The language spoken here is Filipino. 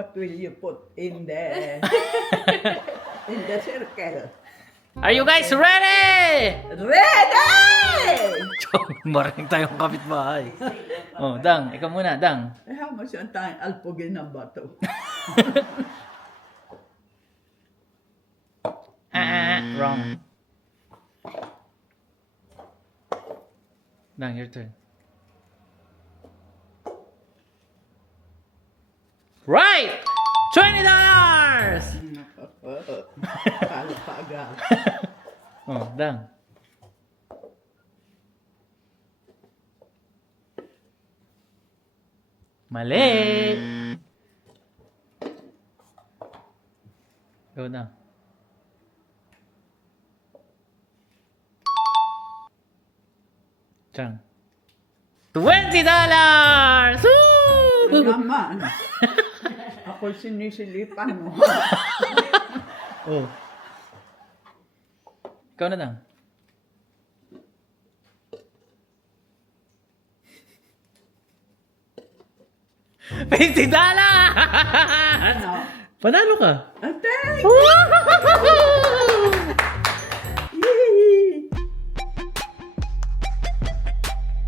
what will you put in the circle? Are you guys ready? Ready! Maraming tayong kapitbahay. Oh, Dang. Ikaw muna, Dang. How much ang tayong alpugin ng bato? Wrong. Dang, your turn. Right! $20! Palapagal. Oh, Dang. Mali! Go na. Chang. $20! Woo! Naman. Ako sinisilipan mo. Oh. Ikaw na lang. $50! Ano? Panalo ka. Ate! Wow!